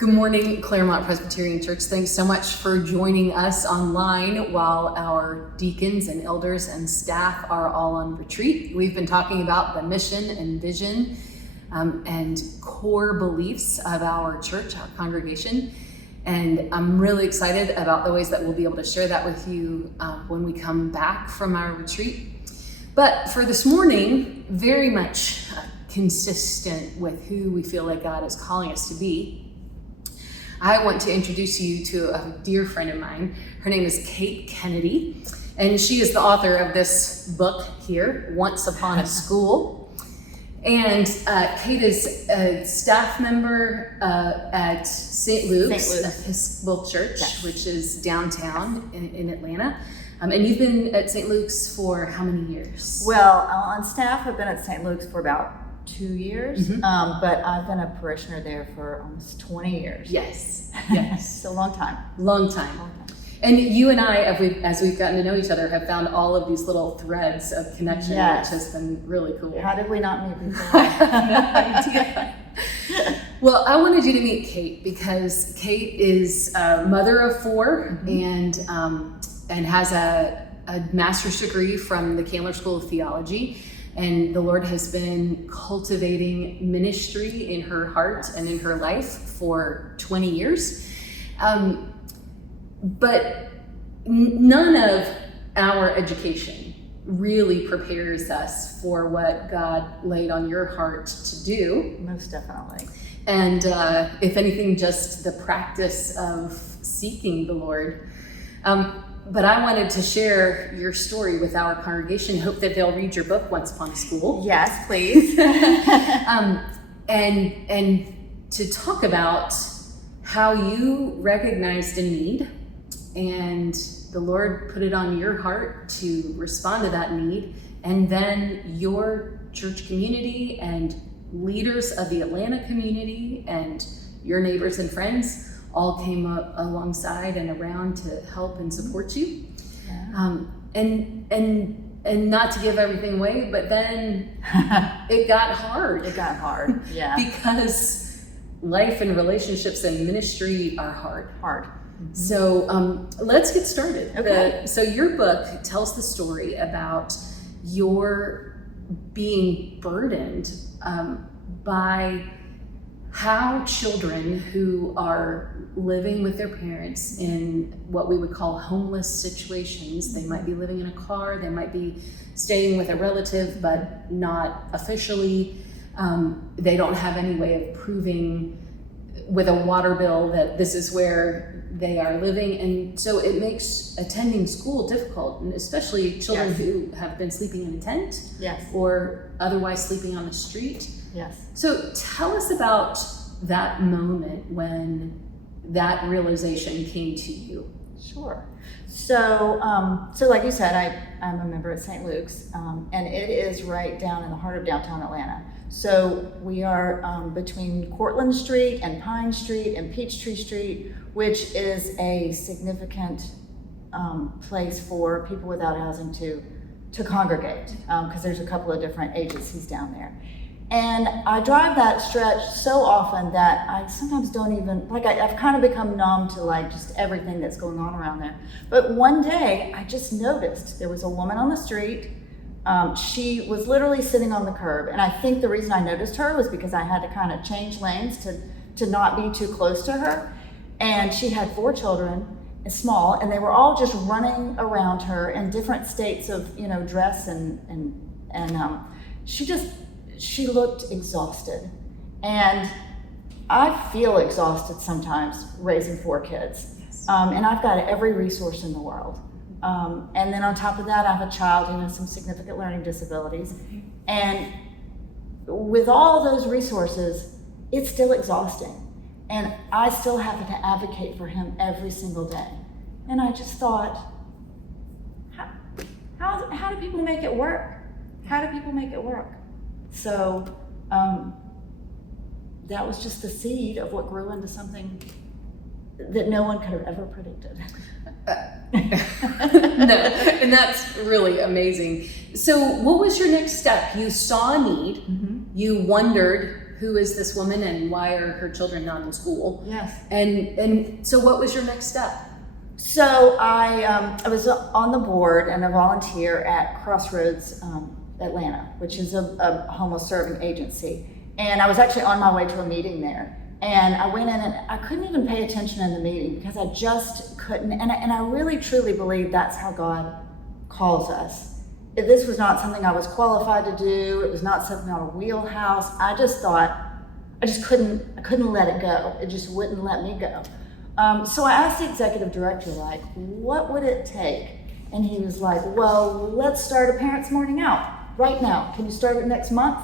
Good morning, Claremont Presbyterian Church. Thanks so much for joining us online while our deacons and elders and staff are all on retreat. We've been talking about the mission and vision and core beliefs of our church, our congregation. And I'm really excited about the ways that we'll be able to share that with you when we come back from our retreat. But for this morning, very much consistent with who we feel like God is calling us to be, I want to introduce you to a dear friend of mine. Her name is Kate Kennedy, and she is the author of this book here, Once Upon a School. And Kate is a staff member at St. Luke's Episcopal Church, yes, which is downtown in Atlanta. And you've been at St. Luke's for how many years? Well, on staff, I've been at St. Luke's for about 2 years, but I've been a parishioner there for almost 20 years. Yes. It's a long time. Long time. And you and I, as we've gotten to know each other, have found all of these little threads of connection, yes, which has been really cool. How did we not meet before? I have no idea. Well, I wanted you to meet Kate because Kate is a mother of four and has a master's degree from the Candler School of Theology. And the Lord has been cultivating ministry in her heart and in her life for 20 years. But none of our education really prepares us for what God laid on your heart to do. Most definitely. And if anything, just the practice of seeking the Lord. But I wanted to share your story with our congregation. Hope that they'll read your book, Once Upon a School. Yes, please. And to talk about how you recognized a need and the Lord put it on your heart to respond to that need. And then your church community and leaders of the Atlanta community and your neighbors and friends all came up alongside and around to help and support you. Yeah. And not to give everything away, but then it got hard. It got hard, yeah. Because life and relationships and ministry are hard. So let's get started. Okay. So your book tells the story about your being burdened by how children who are living with their parents in what we would call homeless situations, they might be living in a car, they might be staying with a relative, but not officially. They don't have any way of proving with a water bill that this is where they are living. And so it makes attending school difficult, and especially children yes, who have been sleeping in a tent yes, or otherwise sleeping on the street. Yes. So tell us about that moment when that realization came to you. Sure. So like you said, I'm a member at St. Luke's, and it is right down in the heart of downtown Atlanta. So we are between Cortlandt Street and Pine Street and Peachtree Street, which is a significant place for people without housing to congregate, because there's a couple of different agencies down there. And I drive that stretch so often that I sometimes don't even, I've kind of become numb to just everything that's going on around there. But one day I just noticed there was a woman on the street. She was literally sitting on the curb. And I think the reason I noticed her was because I had to kind of change lanes to not be too close to her. And she had 4 children, small, and they were all just running around her in different states of, dress and she looked exhausted. And I feel exhausted sometimes raising 4 kids. Yes. And I've got every resource in the world. And then on top of that, I have a child who has some significant learning disabilities. And with all those resources, it's still exhausting. And I still have to advocate for him every single day. And I just thought, how do people make it work? How do people make it work? So that was just the seed of what grew into something that no one could have ever predicted. No, and that's really amazing. So what was your next step? You saw a need, you wondered who is this woman and why are her children not in school? Yes. And so what was your next step? So I was on the board and a volunteer at Crossroads Atlanta, which is a homeless serving agency. And I was actually on my way to a meeting there. And I went in and I couldn't even pay attention in the meeting because I just couldn't. And I really truly believe that's how God calls us. If this was not something I was qualified to do, it was not something on a wheelhouse, I just thought, I couldn't let it go. It just wouldn't let me go. So I asked the executive director, like, what would it take? And he was like, well, let's start a parents' morning out right now. Can you start it next month?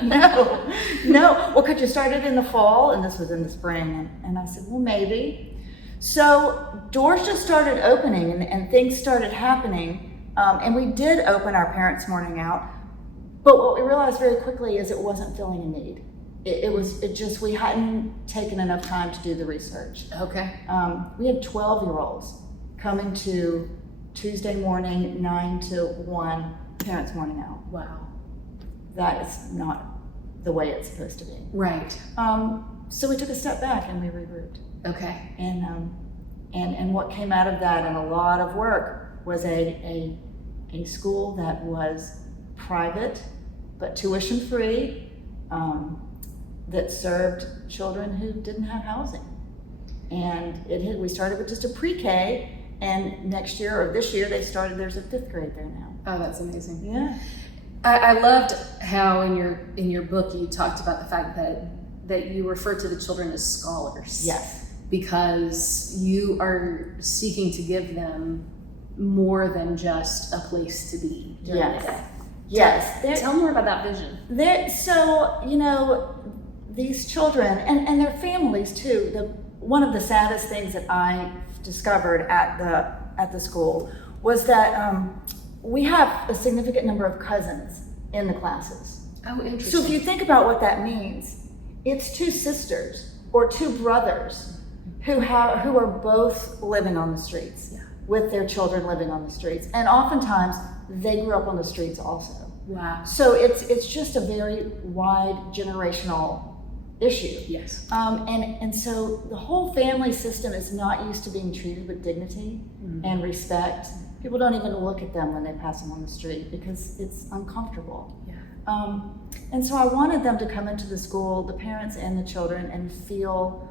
No. Well, could you start it in the fall? And this was in the spring. And I said, well, maybe. So doors just started opening and things started happening. And we did open our parents' morning out. But what we realized very quickly is it wasn't filling a need. We hadn't taken enough time to do the research. Okay. We had 12-year-olds coming to Tuesday morning, 9 to 1, parents' morning out. Wow. That is not the way it's supposed to be. Right. So we took a step back and we regrouped. Okay. And what came out of that and a lot of work was a school that was private but tuition free, that served children who didn't have housing. And we started with just a pre-K, and next year or this year there's a 5th grade there now. Oh, that's amazing. Yeah. I loved how in your book you talked about the fact that you refer to the children as scholars. Yes. Because you are seeking to give them more than just a place to be during the day. Yes. Tell more about that vision. These children and their families too. One of the saddest things that I discovered at the school was that we have a significant number of cousins in the classes. Oh, interesting. So if you think about what that means, it's 2 sisters or 2 brothers who are both living on the streets, with their children living on the streets, and oftentimes they grew up on the streets also. Wow. So it's just a very wide generational issue. Yes. And so the whole family system is not used to being treated with dignity and respect. People don't even look at them when they pass them on the street because it's uncomfortable. Yeah. And so I wanted them to come into the school, the parents and the children, and feel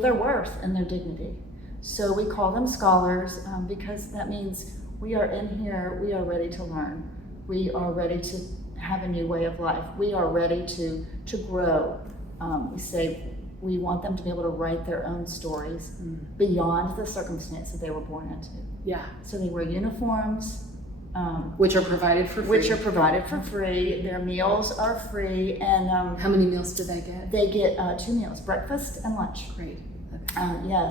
their worth and their dignity. So we call them scholars because that means we are in here, we are ready to learn. We are ready to have a new way of life. We are ready to grow. We say we want them to be able to write their own stories beyond the circumstance that they were born into. Yeah. So they wear uniforms. Which are provided for free. Their meals are free. And how many meals do they get? They get 2 meals, breakfast and lunch. Great. Okay.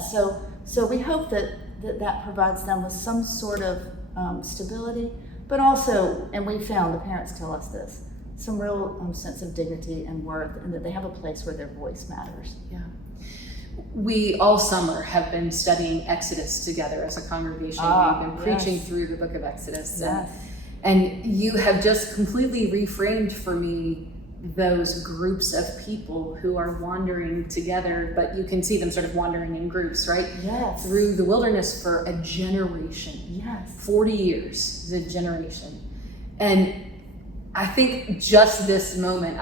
So we hope that provides them with some sort of stability, but also, and we found, the parents tell us this, some real sense of dignity and worth, and that they have a place where their voice matters. Yeah. We all summer have been studying Exodus together as a congregation. We've been preaching through the book of Exodus. Yes. And you have just completely reframed for me those groups of people who are wandering together, but you can see them sort of wandering in groups, right? Yes. Through the wilderness for a generation. Yes. 40 years is a generation. And I think just this moment,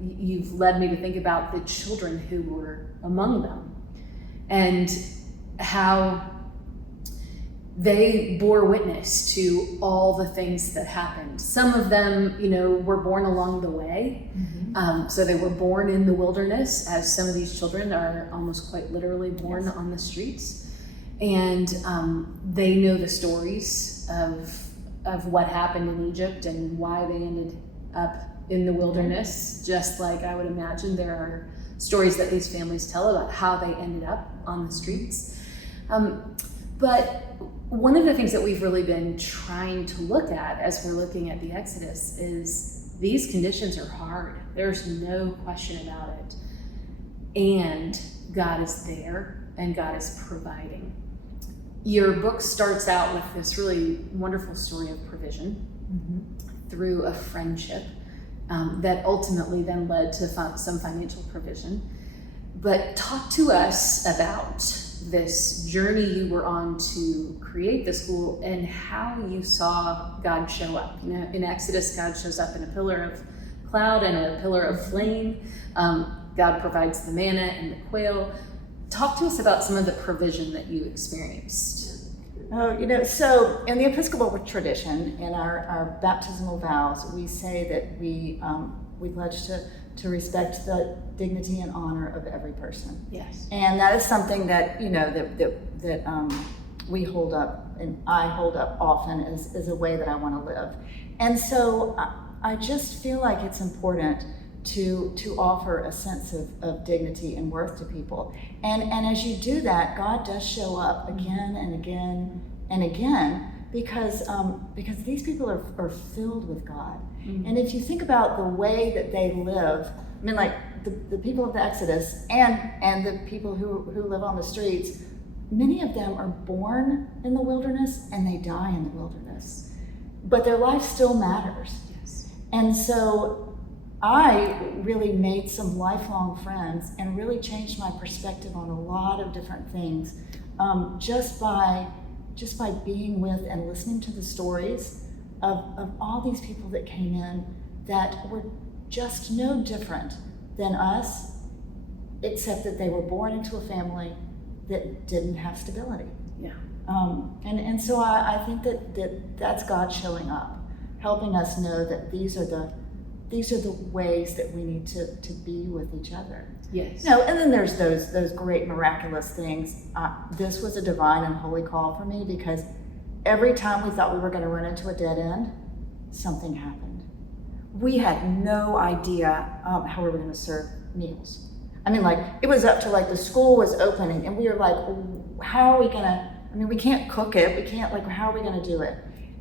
you've led me to think about the children who were among them and how they bore witness to all the things that happened. Some of them, were born along the way. So they were born in the wilderness, as some of these children are almost quite literally born on the streets. And they know the stories of what happened in Egypt and why they ended up in the wilderness, just like I would imagine there are stories that these families tell about how they ended up on the streets. But one of the things that we've really been trying to look at as we're looking at the Exodus is these conditions are hard. There's no question about it. And God is there and God is providing. Your book starts out with this really wonderful story of provision through a friendship that ultimately then led to some financial provision. But talk to us about this journey you were on to create the school and how you saw God show up. You know, in Exodus, God shows up in a pillar of cloud and a pillar of flame. God provides the manna and the quail. Talk to us about some of the provision that you experienced. Oh, you know, so in the Episcopal tradition, in our baptismal vows, we say that we pledge to respect the dignity and honor of every person. Yes. And that is something that, you know, that we hold up, and I hold up often as a way that I want to live. And so I just feel like it's important to offer a sense of dignity and worth to people. And as you do that, God does show up again and again and again, because these people are filled with God. Mm-hmm. And if you think about the way that they live, I mean, like the people of the Exodus and the people who live on the streets, many of them are born in the wilderness and they die in the wilderness. But their life still matters. Yes. And so I really made some lifelong friends and really changed my perspective on a lot of different things, just by being with and listening to the stories of all these people that came in that were just no different than us, except that they were born into a family that didn't have stability. Yeah. And so I think that's God showing up, helping us know that these are the ways that we need to be with each other. Yes. You know, and then there's those great miraculous things. This was a divine and holy call for me, because every time we thought we were going to run into a dead end, something happened. We had no idea how we were going to serve meals. I mean, like, it was up to, like, the school was opening and we were like, how are we going to, I mean, we can't cook it. We can't, like, how are we going to do it?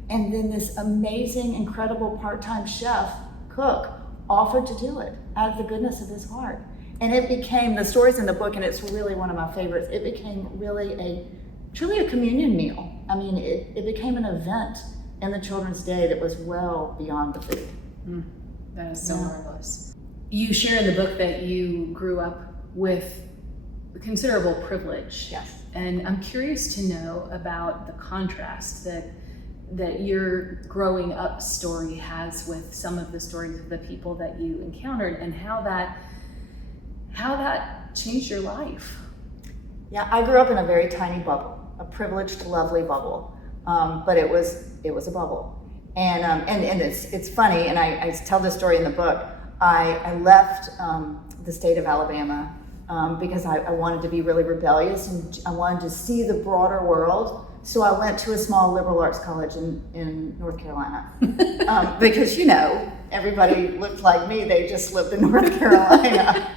And then this amazing, incredible part-time chef, cook, offered to do it out of the goodness of his heart. And it became, the story's in the book, and it's really one of my favorites. It became really truly a communion meal. I mean, it became an event in the Children's Day that was well beyond the food. That is so marvelous. You share in the book that you grew up with considerable privilege. Yes. And I'm curious to know about the contrast that your growing up story has with some of the stories of the people that you encountered, and how that changed your life. Yeah, I grew up in a very tiny bubble, a privileged, lovely bubble, but it was a bubble. And it's funny, and I tell this story in the book. I left the state of Alabama because I wanted to be really rebellious, and I wanted to see the broader world. So I went to a small liberal arts college in North Carolina, because, you know, everybody looked like me. They just lived in North Carolina.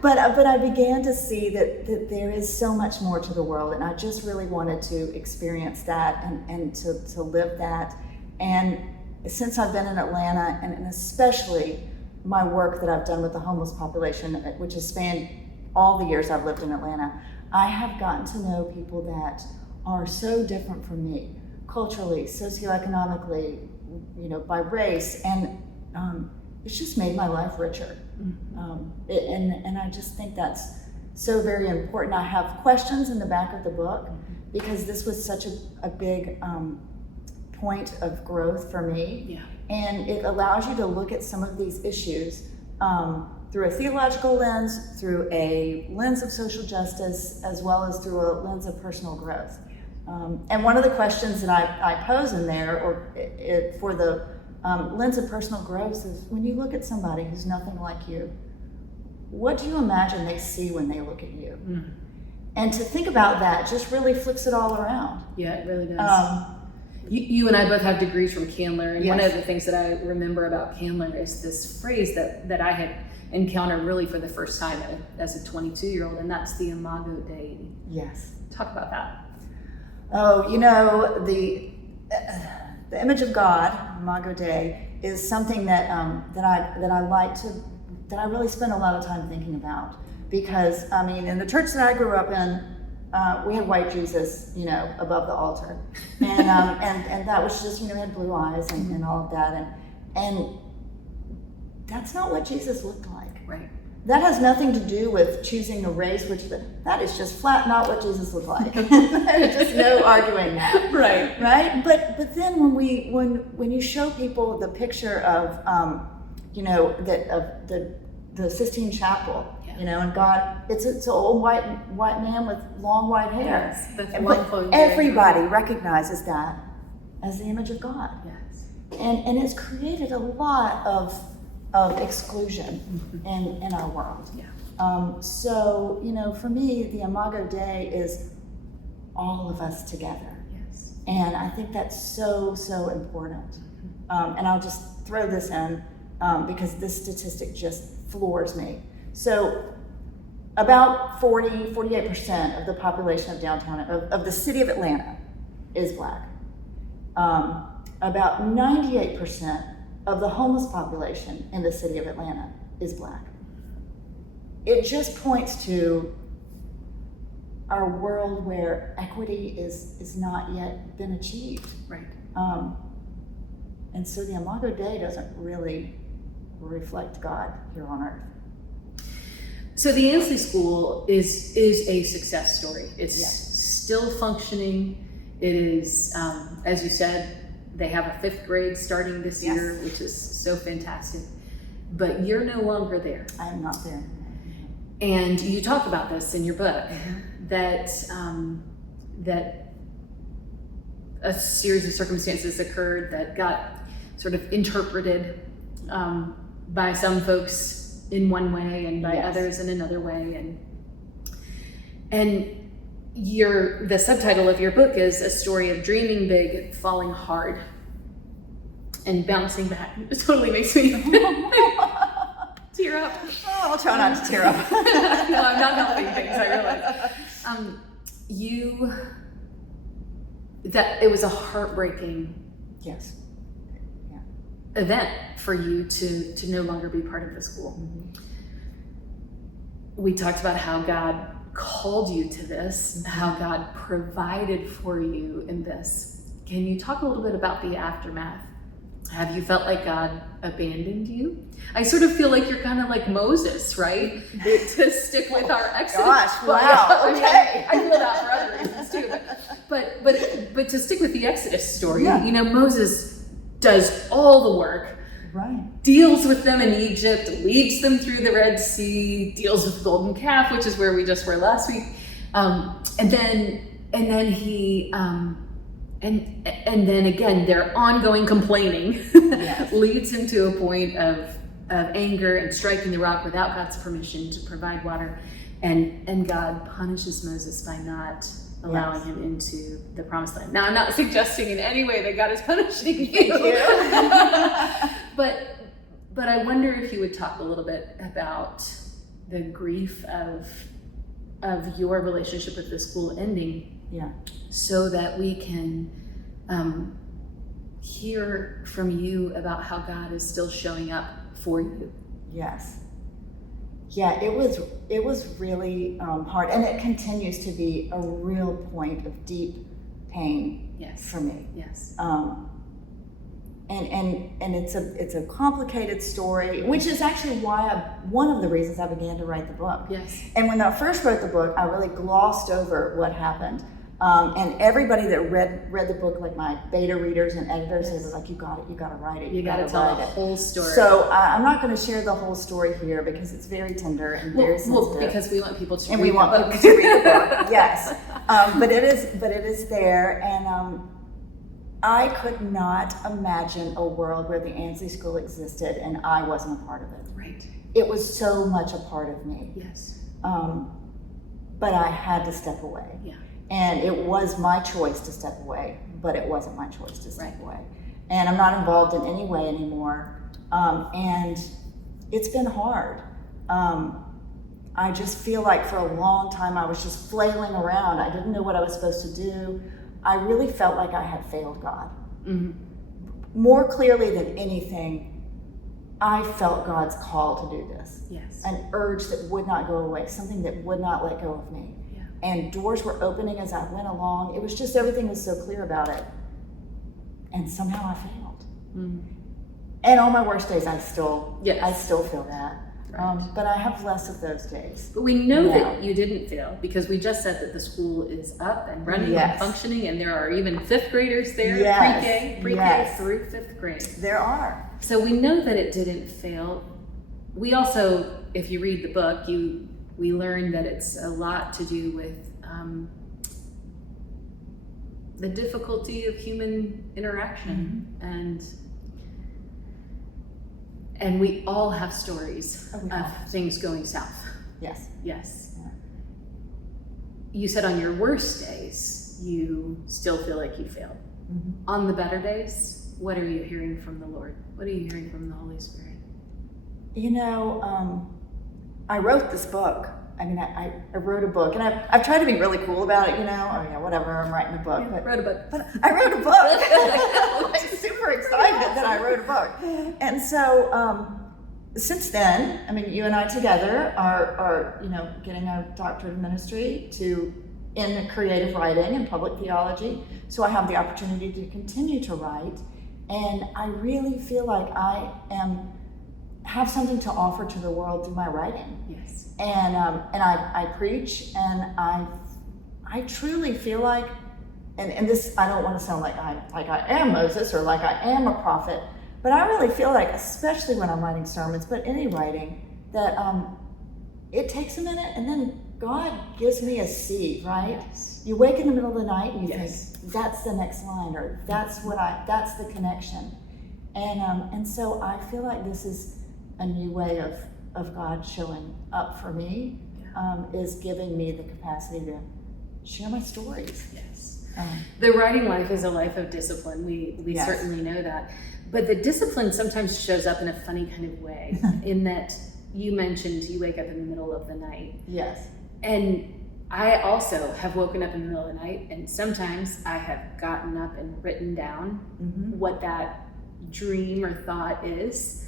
But I began to see that there is so much more to the world, and I just really wanted to experience that and to live that. And since I've been in Atlanta, and especially my work that I've done with the homeless population, which has spanned all the years I've lived in Atlanta, I have gotten to know people that are so different from me, culturally, socioeconomically, you know, by race, and it's just made my life richer. And I just think that's so very important. I have questions in the back of the book, because this was such a big point of growth for me. Yeah. And it allows you to look at some of these issues through a theological lens, through a lens of social justice, as well as through a lens of personal growth. And one of the questions that I pose in there, for the lens of personal growth, is when you look at somebody who's nothing like you, what do you imagine they see when they look at you? And to think about that just really flips it all around. Yeah, it really does. You and I both have degrees from Candler, and Yes. one of the things that I remember about Candler is this phrase that I had encountered really for the first time as a 22-year-old, and that's the Imago Dei. Yes. Talk about that. Oh, you know, the image of God, Imago Dei, is something that I really spend a lot of time thinking about, because I mean, in the church that I grew up in, we had white Jesus, you know, above the altar, and that was just, you know, he had blue eyes and all of that, and that's not what Jesus looked like. Right. That has nothing to do with choosing a race, that is just flat not what Jesus looked like. There's just no arguing that. Right. Right? But then when you show people the picture of the Sistine Chapel, and God, it's an old white man with long white hair. Yes, that's but everybody recognizes that as the image of God. Yes. And it's created a lot of exclusion in our world. Yeah. So, for me, the Imago Dei is all of us together. Yes. And I think that's so, so important. And I'll just throw this in because this statistic just floors me. So about 48% of the population of downtown, of the city of Atlanta is Black. About 98% of the homeless population in the city of Atlanta is Black. It just points to our world where equity is not yet been achieved. Right. And so the Imago Dei doesn't really reflect God here on earth. So the Ansley School is a success story. It's still functioning. It is, as you said, they have a 5th grade starting this year, which is so fantastic. But you're no longer there. I am not there. And you talk about this in your book, that that a series of circumstances occurred that got sort of interpreted by some folks in one way and by others in another way, and the subtitle of your book is A Story of Dreaming Big, Falling Hard, and Bouncing Back. It totally makes me tear up. Oh, I'll try not to tear up. No, I'm not helping things, I realize. That it was a heartbreaking event for you to no longer be part of the school. We talked about how God called you to this, how God provided for you in this. Can you talk a little bit about the aftermath? Have you felt like God abandoned you? I sort of feel like you're kind of like Moses, right? To stick with our Exodus. Gosh, wow. Okay. I feel that for other reasons too. But to stick with the Exodus story, Moses does all the work. Right. Deals with them in Egypt, leads them through the Red Sea, deals with the golden calf, which is where we just were last week, and then he and then again their ongoing complaining leads him to a point of anger and striking the rock without God's permission to provide water, and God punishes Moses by not allowing him into the promised land. Now, I'm not suggesting in any way that God is punishing you. But I wonder if you would talk a little bit about the grief of your relationship with the school ending, so that we can hear from you about how God is still showing up for you. Yes. Yeah, it was really hard, and it continues to be a real point of deep pain for me. Yes. And it's a complicated story, which is actually one of the reasons I began to write the book. Yes. And when I first wrote the book, I really glossed over what happened. And everybody that read the book, like my beta readers and editors, they were like, you got to write it. You got to tell the whole story. So I'm not going to share the whole story here because it's very tender and very sensitive. Well, because we want people to and read we want the book. people to read the book. Yes, but it is there, and I could not imagine a world where the Ansley School existed and I wasn't a part of it. Right. It was so much a part of me. Yes. But I had to step away. Yeah. And it was my choice to step away, but it wasn't my choice to step away. And I'm not involved in any way anymore. And it's been hard. I just feel like for a long time I was just flailing around. I didn't know what I was supposed to do. I really felt like I had failed God. Mm-hmm. More clearly than anything, I felt God's call to do this. Yes. An urge that would not go away, something that would not let go of me. And doors were opening as I went along. It was just, everything was so clear about it. And somehow I failed. And on my worst days, I still Yes. feel that. Right. But I have less of those days. But we know No. that you didn't fail because we just said that the school is up and running Yes. and functioning, and there are even fifth graders there, Yes. pre-K Yes. through fifth grade. There are. So we know that it didn't fail. We also, if you read the book, we learned that it's a lot to do with the difficulty of human interaction, and we all have stories Oh, we of all. things going south. Yes. Yes. Yeah. You said on your worst days, you still feel like you failed. Mhm. On the better days, what are you hearing from the Lord? What are you hearing from the Holy Spirit? You know, I wrote this book. I mean, I wrote a book, and I've tried to be really cool about it, you know. I mean, whatever, I'm writing a book. I wrote a book. But I wrote a book. I'm like super excited that I wrote a book. And so since then, I mean, you and I together are you know, getting our doctorate of ministry in creative writing and public theology. So I have the opportunity to continue to write, and I really feel like I have something to offer to the world through my writing. Yes. And I preach, and I truly feel like, and this, I don't want to sound like I am Moses or like I am a prophet, but I really feel like, especially when I'm writing sermons, but any writing, that it takes a minute, and then God gives me a seed, right? Yes. You wake in the middle of the night and you Yes. think, that's the next line, or that's the connection. And so I feel like this is a new way of God showing up for me, is giving me the capacity to share my stories. Yes. Um, The writing life is a life of discipline. We Yes. certainly know that. But the discipline sometimes shows up in a funny kind of way, in that you mentioned you wake up in the middle of the night. yes. And I also have woken up in the middle of the night, and sometimes I have gotten up and written down Mm-hmm. what that dream or thought is.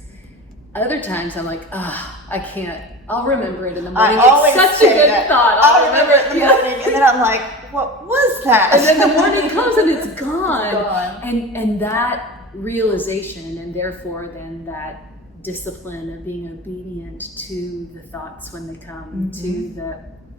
Other times I'm like, I can't. I'll remember it in the morning. I always It's such a say good that. thought. I'll remember it in the Yeah. morning, and then I'm like, what was that? And then the morning comes and it's gone. Gone. And that realization, and therefore then that discipline of being obedient to the thoughts when they come, Mhm. to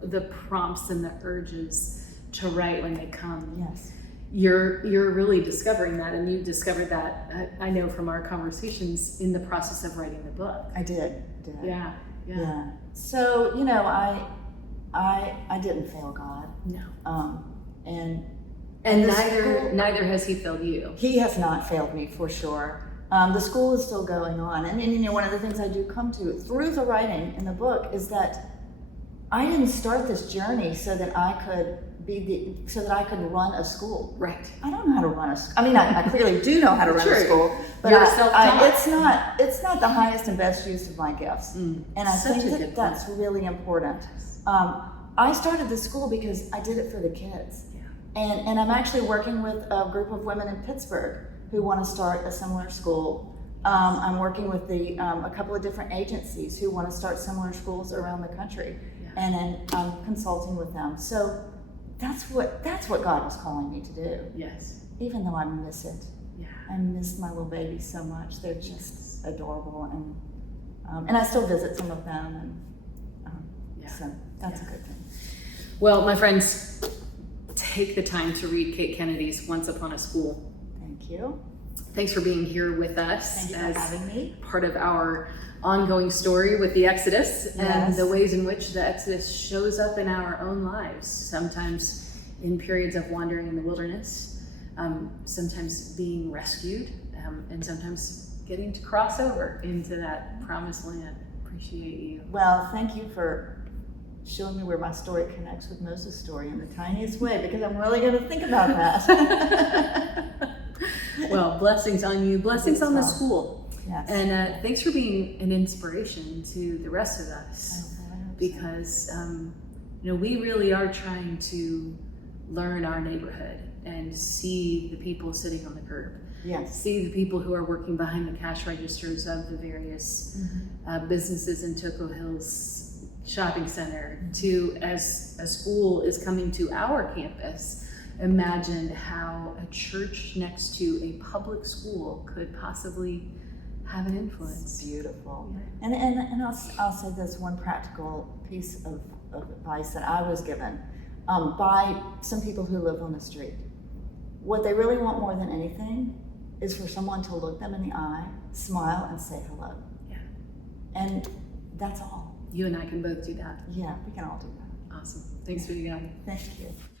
the prompts and the urges to write when they come. Yes. You're really discovering that, and you discovered that, I know from our conversations, in the process of writing the book. I did. Yeah. Yeah. So, you know, I didn't fail God. No. And And the neither school- has he failed you. He has not failed me, for sure. The school is still going on, and you know, one of the things I do come to through the writing in the book is that I didn't start this journey so that I could run a school. Right. I don't know how to run a school. I mean, I clearly do know how to run Sure. a school, but You're self-taught. it's not the highest and best use of my gifts. And I Such a think good that's really important. I started the school because I did it for the kids. Yeah. And I'm actually working with a group of women in Pittsburgh who want to start a similar school. I'm working with a couple of different agencies who want to start similar schools around the country, and then I'm consulting with them. So that's what God was calling me to do. Yes. Even though I miss it, Yeah. I miss my little babies so much. They're just adorable, and I still visit some of them, and so that's a good thing. Well, my friends, take the time to read Kate Kennedy's Once Upon a School. Thank you. Thanks for being here with us Thank you for as having me. part of our ongoing story with the Exodus and Yes. the ways in which the Exodus shows up in our own lives, sometimes in periods of wandering in the wilderness, sometimes being rescued, and sometimes getting to cross over into that promised land. Appreciate you. Well, thank you for showing me where my story connects with Moses' story in the tiniest way, because I'm really going to think about that. Well, blessings on you, blessings on the Well. school. Yes. And thanks for being an inspiration to the rest of us, I hope so. because we really are trying to learn our neighborhood and see the people sitting on the curb, Yes. see the people who are working behind the cash registers of the various businesses in Toco Hills Shopping Center, to, as a school is coming to our campus, imagine how a church next to a public school could possibly have an It's influence. beautiful. And I'll say this one practical piece of advice that I was given by some people who live on the street. What they really want more than anything is for someone to look them in the eye, smile, and say hello. Yeah. And that's all. You and I can both do that. Yeah, we can all do that. Awesome. Thanks for your guidance. Thank you.